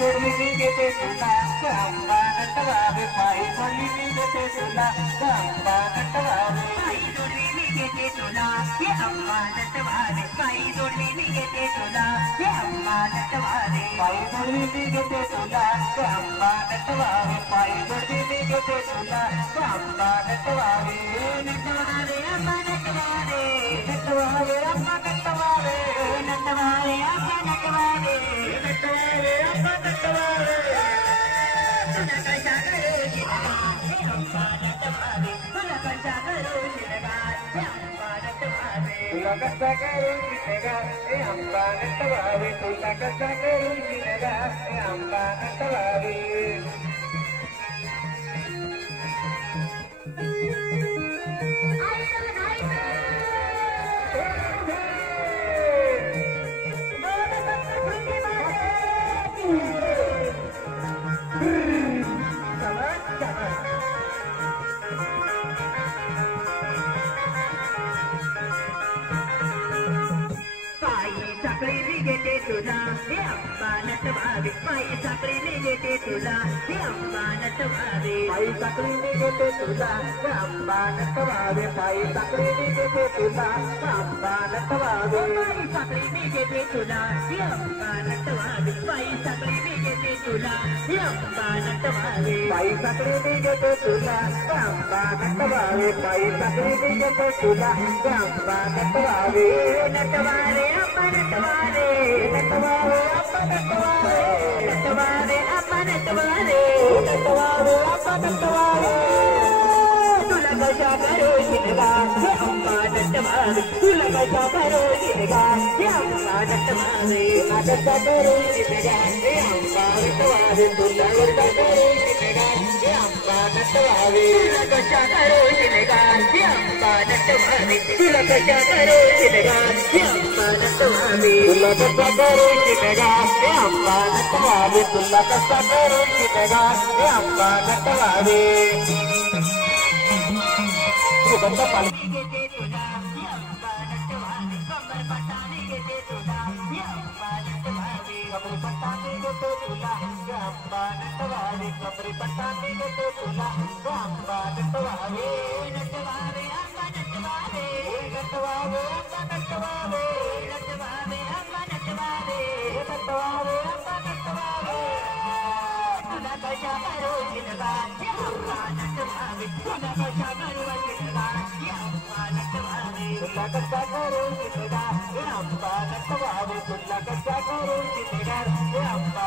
सोडली मी घेते तुला आंबा नटवावे पायी सोडली मी घेते तुला आंबा नटवावे पायी जोडवी मी घेते तुला हे आंबा नटवावे पायी जोडवी मी घेते तुला हे आंबा नटवावे पायी सोडली मी घेते तुला आंबा नटवावे पायी सोडली मी घेते तुला आंबा नटवावे नटवावे आंबा नटवावे नटवावे आंबा नटवावे नटवावे आंबा नटवावे नटवावे आंबा नटवावे तुला कशा करू शिरगार हे आंबा नटवावे तुला कशा करू शिरगार हे आंबा नटवावे तुला कसा करून शिरगार हे आंबा नटवावे तुला कसा करून शिरगार हे आंबा नटवावे साखळी घेते तुला हे आंबा नटवावे पायी साखळी घेते तुला हे आंबा नटवावे पायी साखळी घेते तुला आंबा नटवावे पायी साखळी घेते तुला आंबा नटवावे पायी साखळी घेते तुला हे आंबा नटवावे पायी साखळी घेते तुला हे आंबा नटवावे पायी साखळी घेते तुला आंबा नटवावे पायी साखळी घेते तुला आंबा नटवावे नटवावे आंबा नटवावे नटवावे आंबा नटवावे नटवावे आंबा नटवावे नटवावे आंबा नटवावे तुला कशा करू शिरगार हे आंबा नटवावे तुला कशा करू शिरगार हे आंबा नटवावे तुला कसा करून शिरगार हे आंबा नटवावे तुला कसा करून शिरगार हे आंबा नटवावे तुला कशा करू शिरगार हे आंबा नटवावे तुला कशा करू शिरगार हे आंबा नटवावे तुला कसा करून शिरगार हे आंबा नटवावे तुला कसा करून शिरगार हे आंबा नटवावे सुगंध पाल घेते तुला हे आंबा नटवावे कंबर पटाने घेते तुला हे आंबा नटवावे कबरी पट्टाने घेते तुला आंबा नटवावे कबरी पट्टाने घेते तुला आंबा नटवावे नटवावे आंबा नटवावे नटवावे आंबा नटवावे नटवावे आंबा नटवावे नटवावे आंबा नटवावे तुला कशा करू शिरगार हे आंबा नटवावे तुला कशा करू शिरगार हे आंबा नटवावे तुला कसा करून शिरगार हे आंबा नटवावे तुला कसा करून शिरगार हे आंबा